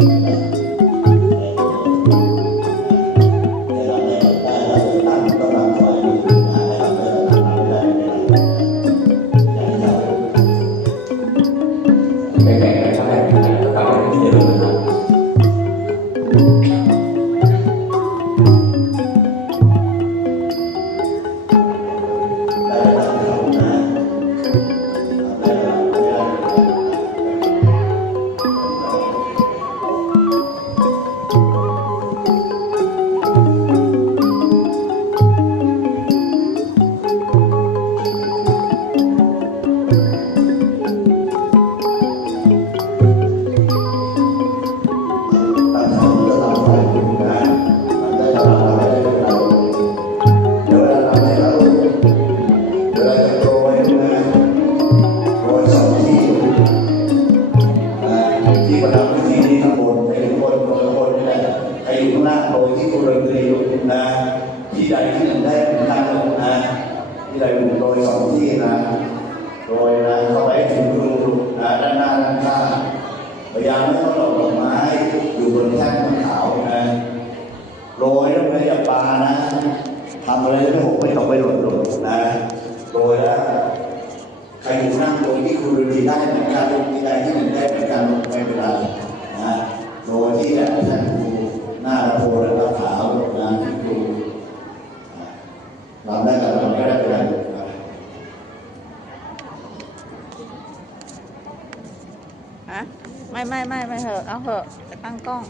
ไป หน้าโดยที่คุณเรียนรู้นะที่ใดที่หนึ่งได้เหมือนกันนะที่ใดหนึ่งโดยสองที่นะ โดยนะเข้าไปถึงครูนะด้านหน้าด้านข้างพยายามไม่ต้องดอกดอกไม้อยู่บนแท่นขาวนะโรยแล้วไม่อย่าปานะทำอะไรไม่หกไม่ตกไม่หล่นหล่นนะโรยแล้วใครอยู่นั่งตรงที่คุณดีได้เหมอนกันที่ใดที่หนึ่งได้เหมือนกันไม่เป็นไรนะโดยที่ท่านครูหน้าโพและตาขาวนะที่ครูทำได้กับเราไม่ได้เป็นไรนะ ฮะไม่ไม่ไม่ไม่เถอะเอาเถอะจะตั้งกล้อง